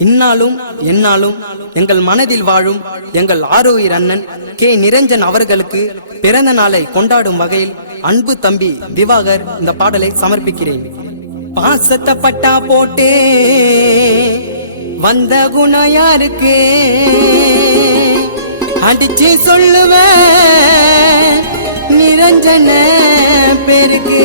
இந்நாளும் எந்நாளும் எங்கள் மனதில் வாழும் எங்கள் ஆரோயிர் அண்ணன் கே. நிரஞ்சன் அவர்களுக்கு பிறந்த நாளை கொண்டாடும் வகையில் அன்பு தம்பி திவாகர் இந்த பாடலை சமர்ப்பிக்கிறேன். பாசத்தை பட்டா போட்டே வந்த குணம் யாருக்கு அடிச்சு சொல்லுவேன் நிரஞ்சன பேருக்கு.